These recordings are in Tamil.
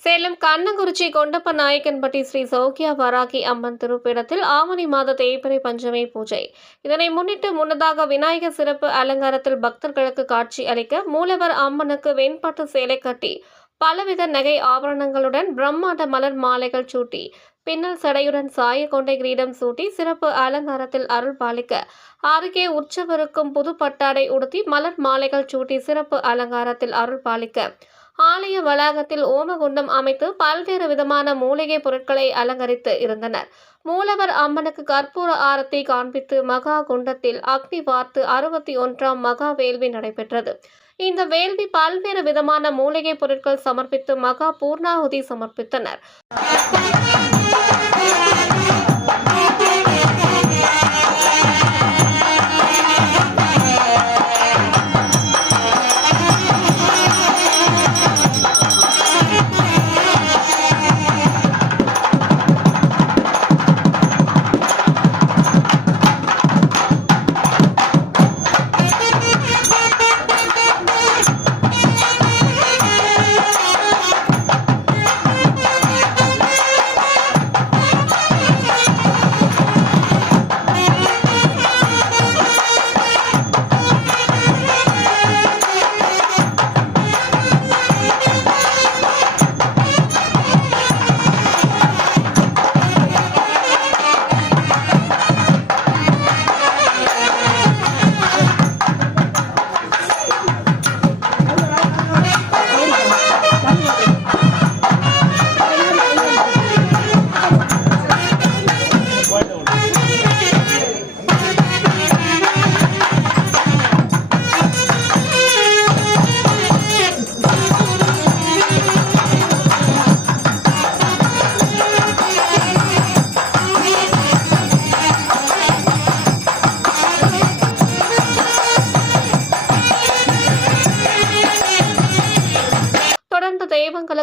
சேலம் கண்ணங்குறிச்சி கொண்டப்ப நாயக்கன்பட்டி ஸ்ரீ சௌக்கியா வராகி அம்மன் திருப்பிடத்தில் ஆவணி மாத தேய்பிரை பஞ்சமி பூஜை. இதனை முன்னிட்டு முன்னதாக விநாயகர் சிறப்பு அலங்காரத்தில் பக்தர்களுக்கு காட்சி அளிக்க மூலவர் அம்மனுக்கு வெண்பட்டு சேலை கட்டி பலவித நகை ஆபரணங்களுடன் பிரம்மாண்ட மலர் மாலைகள் சூட்டி பின்னல் சடையுடன் சாய கொண்டை கிரீடம் சூட்டி சிறப்பு அலங்காரத்தில் அருள் பாலிக்க அருகே உற்சவருக்கும் புது பட்டாடை உடுத்தி மலர் மாலைகள் சூட்டி சிறப்பு அலங்காரத்தில் அருள் பாலிக்க ஆலய வளாகத்தில் ஓமகுண்டம் அமைத்து பல்வேறு விதமான மூலிகை பொருட்களை அலங்கரித்து இருந்தனர். மூலவர் அம்மனுக்கு கற்பூர ஆரத்தை காண்பித்து மகா குண்டத்தில் அக்னி வார்த்து அறுபத்தி ஒன்றாம் மகா வேள்வி நடைபெற்றது. இந்த வேள்வி பல்வேறு விதமான மூலிகை பொருட்கள் சமர்ப்பித்து மகா பூர்ணாகுதி சமர்ப்பித்தனர்.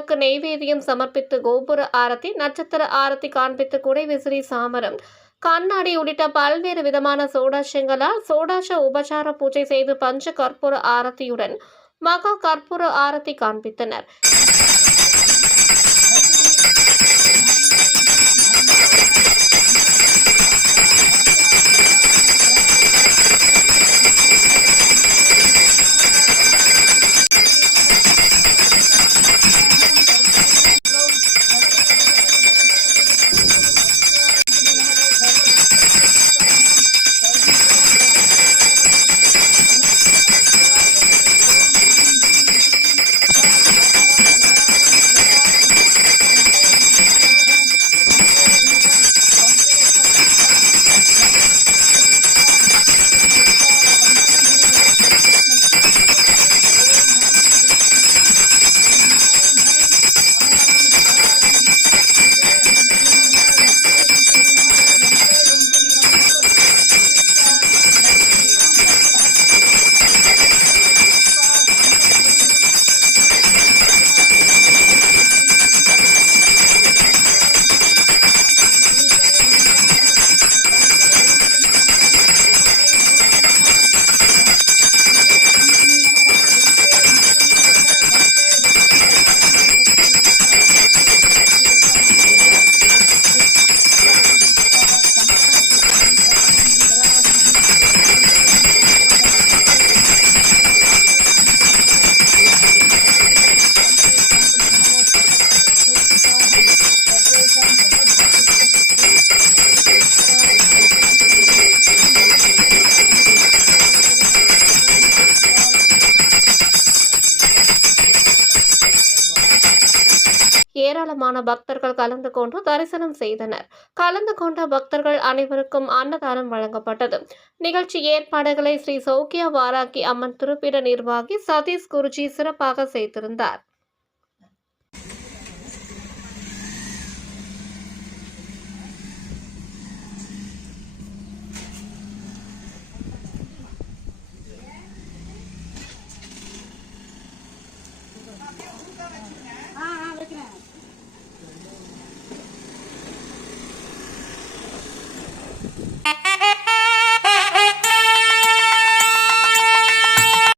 தெய்வங்களுக்கு நெய்வேதியம் சமர்ப்பித்து கோபுர ஆரத்தி நட்சத்திர ஆரத்தி காண்பித்து குடை விசிறி சாமரம். கண்ணாடி உள்ளிட்ட பல்வேறு விதமான சோடாஷங்களால் சோடாச உபசார பூஜை செய்து பஞ்ச கற்பூர ஆரத்தியுடன் மகா கற்பூர ஆரத்தி காண்பித்தனர். ஏராளமான பக்தர்கள் கலந்து கொண்டு தரிசனம் செய்தனர். கலந்து கொண்ட பக்தர்கள் அனைவருக்கும் அன்னதானம் வழங்கப்பட்டது. நிகழ்ச்சி ஏற்பாடுகளை ஸ்ரீ சௌக்கியா வாராகி அம்மன் திருப்பிட நிர்வாகி சதீஷ் குருஜி சிறப்பாக செய்திருந்தார்.